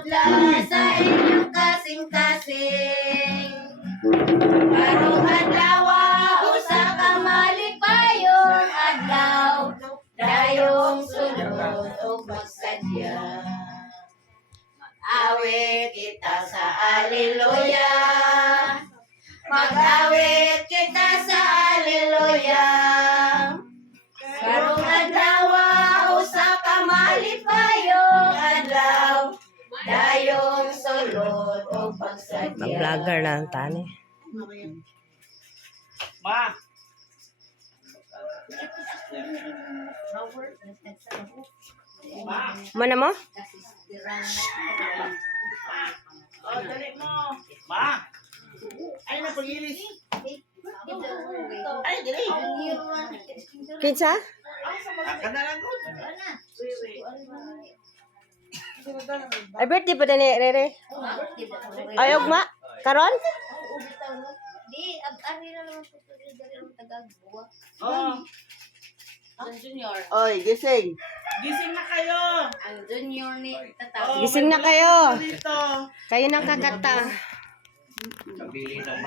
putla sa inyong kasing-kasing. Karong adlaw usa ka malipayon adlaw, dayong sulod ug magsadya. Mag-awit kita sa aleluya, mag-awit kita sa aleluya. Karong adlaw usa ka malipayong adlaw, dayong sulod ug pagsadya. Mag-vlogger na ang tani. Ma. Mana mo? Oh, dali mo. Ma. Ay na pagilis. Ay, dali. Kinsa? Aka na lang gud. Ay, birthday pa din ni Rere. Ay, ugma? Karon? Di, ari na naman po ito dari ang tagagbuwa. Oh, Ang junior. Oy, gising. gising na kayo. Ang junior ni Oh, Tataw. Gising na may kayo. vlog dito. Kayo nang kakata.